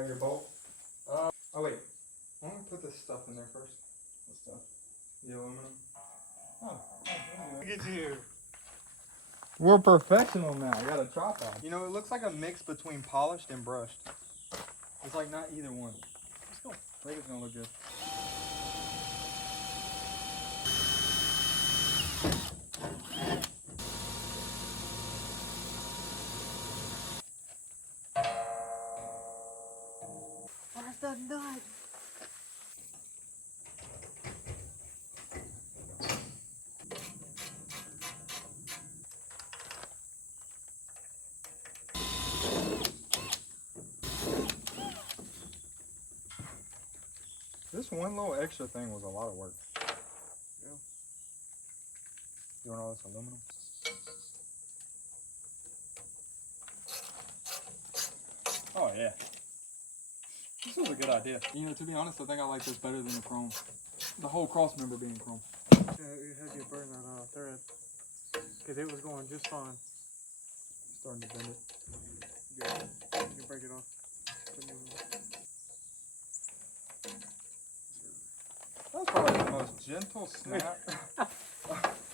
got your bolt? Oh wait, why don't we put this stuff in there first? This stuff. The aluminum. Oh, look at you. We're professional now. I got a tripod. You know, it looks like a mix between polished and brushed. It's like not either one. Let's go. I think it's gonna look good. Where's the nut? This one little extra thing was a lot of work. Yeah. Doing all this aluminum. Oh yeah. This was a good idea. You know, to be honest, I think I like this better than the chrome. The whole cross member being chrome. Yeah, you had to burn that thread. Because it was going just fine. Starting to bend it. Good. You can break it off. That was probably the most gentle snap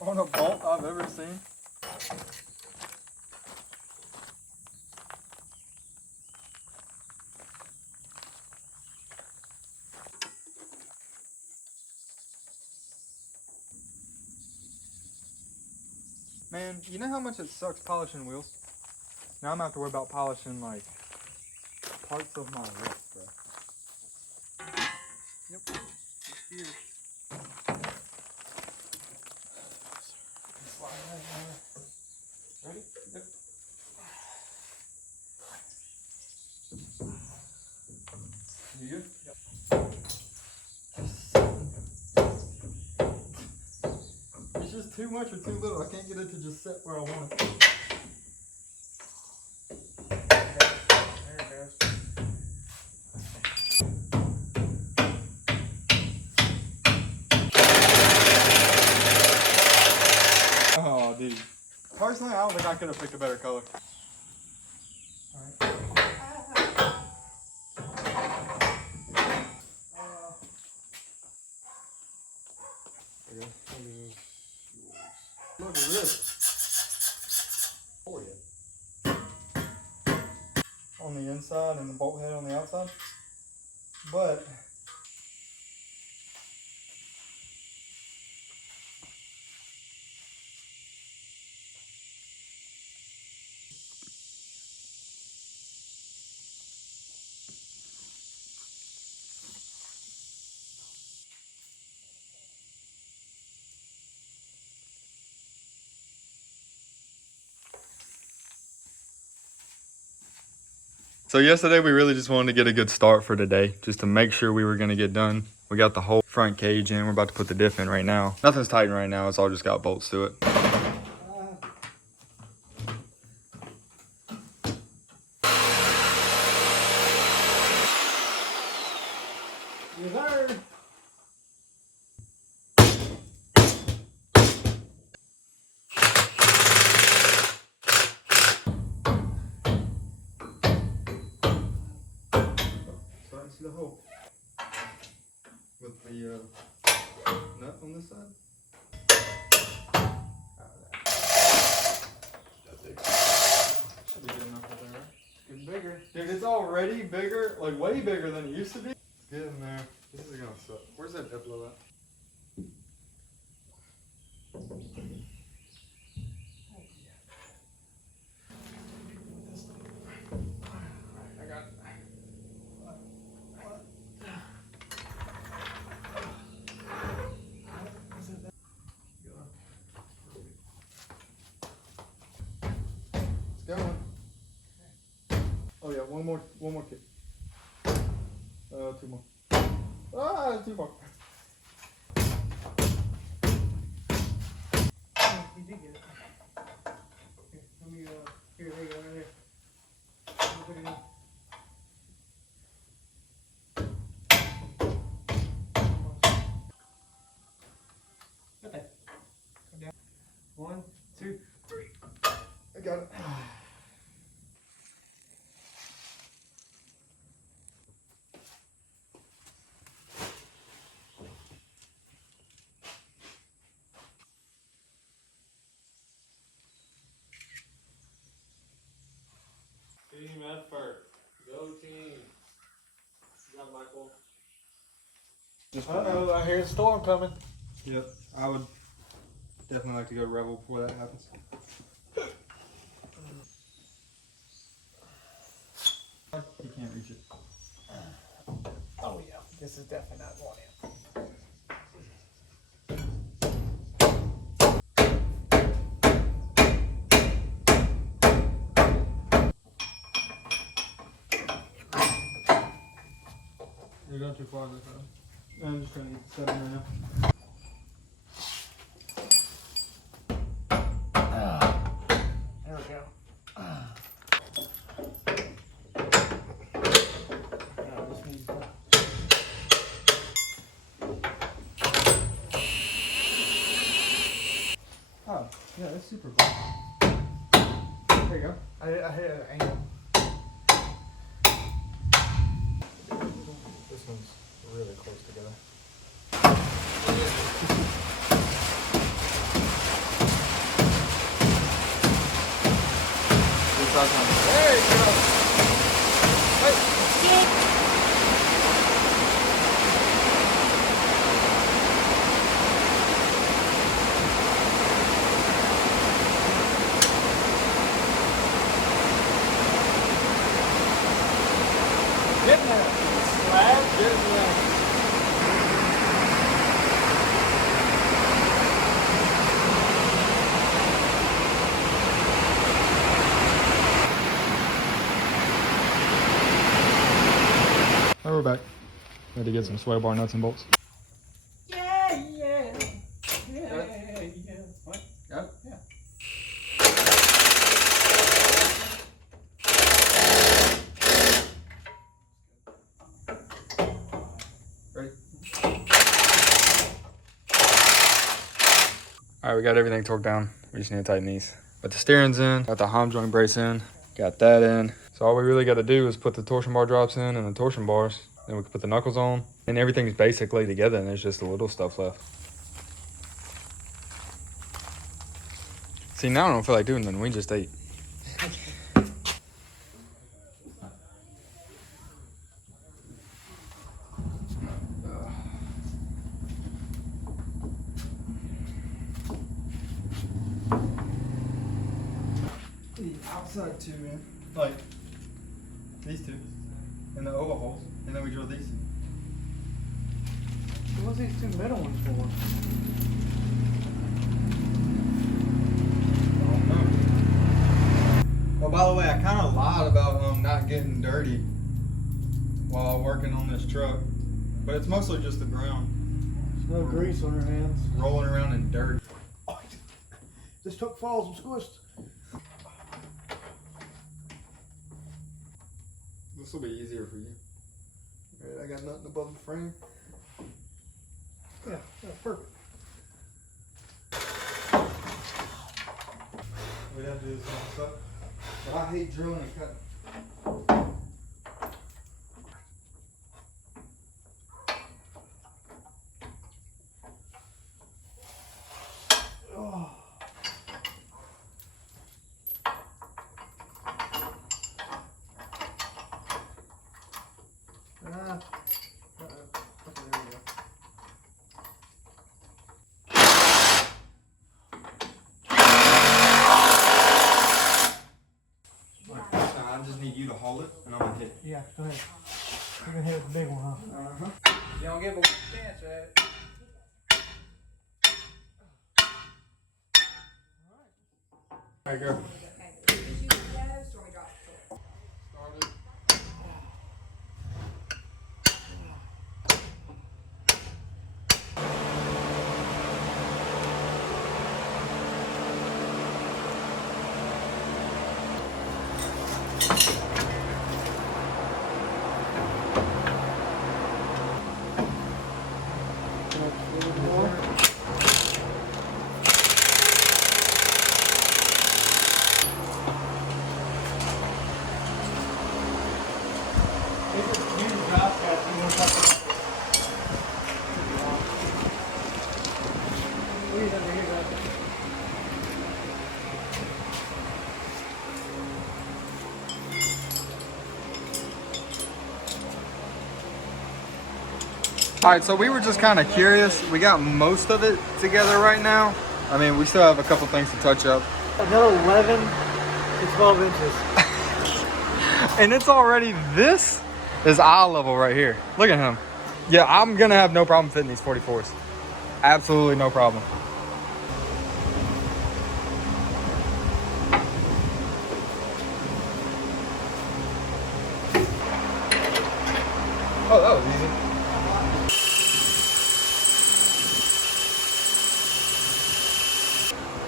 on a bolt I've ever seen. Man, you know how much it sucks polishing wheels? Now I'm gonna have to worry about polishing like parts of my wrist, bro. Yep. Just here. Ready? Yep. You good? Yep. It's just too much or too little. I can't get it to just sit where I want it. There it goes. Oh, dude. Personally, I don't think I could have picked a better color. Alright. Look at this. Oh yeah. On the inside and the bolt head on the outside. But so yesterday we really just wanted to get a good start for today, just to make sure we were going to get done. We got the whole front cage in. We're about to put the diff in right now. Nothing's tightened right now. It's all just got bolts to it. Yes, sir. Starting to see the hole with the nut on this side. Should be good enough right there, right? Getting bigger. Dude, it's already bigger, like way bigger than it used to be. It's getting there. This is gonna suck. Where's that Diplo at? I got it. It's going. Oh yeah, one more kick. Two more. Two more. You did get it. Here, let me, here, there you go, right here. Let me put it in. Okay. Come down. 1, 2, 3. I got it. Uh-oh, I hear a storm coming. Yep, I would definitely like to go Rebel before that happens. You can't reach it. Oh yeah, this is definitely not going in. You're going too far this time. I'm just trying to get the setting right now. There we go. This needs to... Oh, yeah, that's super cool. There you go. I hit an angle. This one's really close together. There you go. Getting there. Slab, getting there. Now we're back. Ready to get some sway bar nuts and bolts. Yeah. What? Got it? Yeah. Ready? Alright, we got everything torqued down. We just need to tighten these. Got the steering's in, got the hom joint brace in, got that in. So all we really got to do is put the torsion bar drops in and the torsion bars. Then we can put the knuckles on. And everything's basically together and there's just the little stuff left. See, now I don't feel like doing nothing. We just ate. The outside two, man. Like these two. And the oval holes. And then we drill these two. What's these two middle ones for? Well, by the way, I kind of lied about not getting dirty while working on this truck, but it's mostly just the ground. There's no grease on your hands. Rolling around in dirt. This took falls and squished. This will be easier for you. Right, I got nothing above the frame. Yeah, that's perfect. We'd have to do the same stuff. But I hate drilling and cutting. Oh. Okay, there we go. I just need you to hold it and I'm gonna hit it. Yeah, go ahead. You're gonna hit the big one, huh? Uh-huh. You don't give a chance at it. Alright, go. Started. All right, so we were just kind of curious. We got most of it together right now. I mean, we still have a couple things to touch up. Another 11 to 12 inches. And it's already, this is eye level right here. Look at him. Yeah, I'm gonna have no problem fitting these 44s. Absolutely no problem. Oh, that was easy.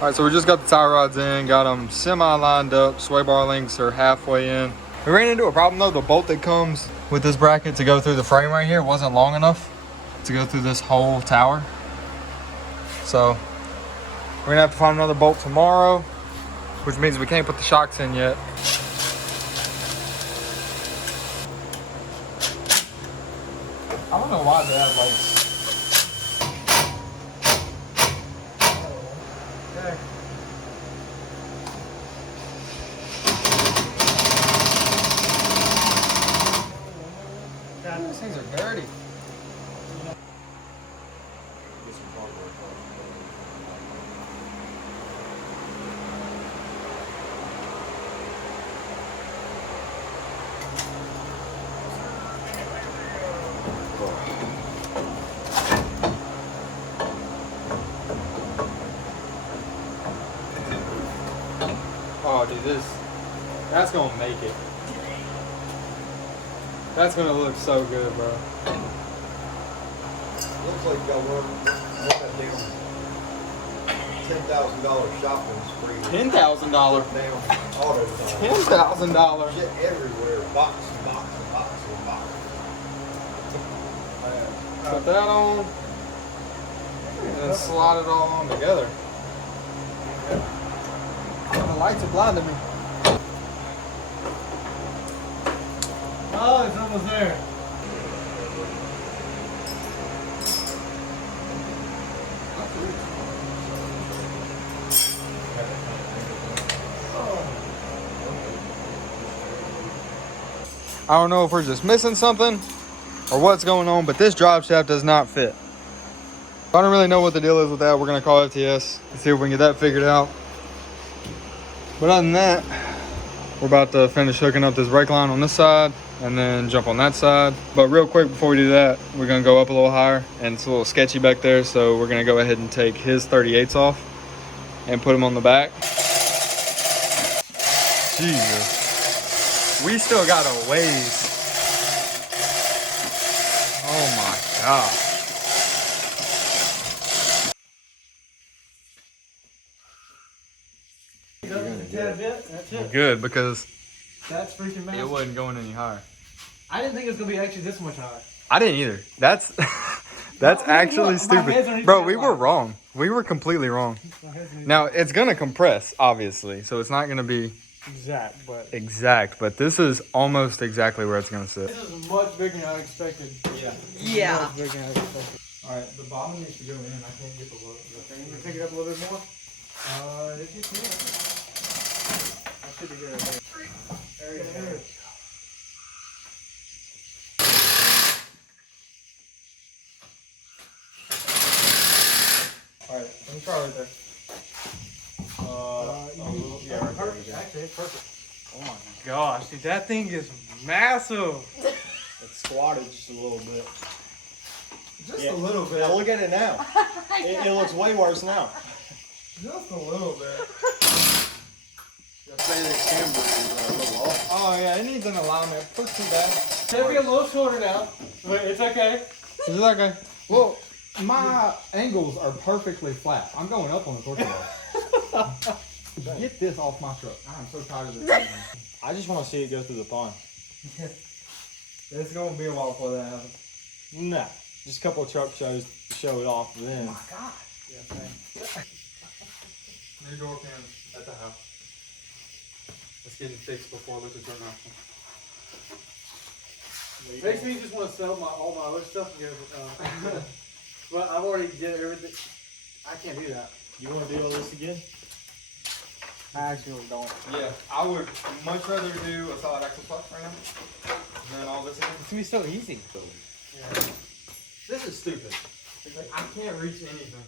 All right, so we just got the tie rods in, got them semi lined up. Sway bar links are halfway in. We ran into a problem though. The bolt that comes with this bracket to go through the frame right here wasn't long enough to go through this whole tower. So we're gonna have to find another bolt tomorrow, which means we can't put the shocks in yet. I don't know why they have like. Okay. God, these things are dirty. Oh, dude, that's gonna make it. That's gonna look so good, bro. Looks like y'all run that damn $10,000 shopping spree. $10,000. Damn auto time. $10,000. Shit everywhere. Box and box and box and box. Put that on, and then slide it all on together. The lights are blinding me. Oh, it's almost there. I don't know if we're just missing something or what's going on, but this drive shaft does not fit. I don't really know what the deal is with that. We're gonna call FTS and see if we can get that figured out. But other than that, we're about to finish hooking up this brake line on this side and then jump on that side. But real quick before we do that, we're gonna go up a little higher, and it's a little sketchy back there, so we're gonna go ahead and take his 38s off and put them on the back. Jesus. We still got a ways. Oh my God. That's it. Good, because That's freaking massive. it wasn't going any higher. I didn't think it was gonna be actually this much higher. I didn't either. That's actually stupid. Bro, we were wrong. We were completely wrong. Now, it's gonna compress, obviously, so it's not gonna be exact, but this is almost exactly where it's gonna sit. This is much bigger than I expected. Yeah. Much bigger than I expected. Alright, the bottom needs to go in. I can't get the low. Okay, you pick it up a little bit more? If you can. I should be good. There you go. Alright, let me try right there. Yeah, right there. Perfect. Actually, it's perfect. Oh my gosh, dude, that thing is massive. It's squatted just a little bit. Just a little bit. Yeah, look at it now. It looks way worse now. Just a little bit. Say the camber is a little off. Oh yeah, it needs an alignment. It's too bad. It's gonna be a little shorter now, but it's okay. Is it okay? Well, my angles are perfectly flat. I'm going up on the torque bar. Get this off my truck. I'm so tired of this. I just want to see it go through the pond. It's gonna be a while before that happens. Nah, just a couple of truck shows to show it off then. Oh my God. Yeah, man. New door cams at the house. Let's get it fixed before Lucas turns off. Makes me just want to sell all my other stuff and go. But I've already did everything. I can't do that. You want to do all this again? I actually don't. Yeah, I would much rather do a solid axle swap right now than all this again. It's gonna be so easy. Yeah. This This is stupid. Like, I can't reach anything.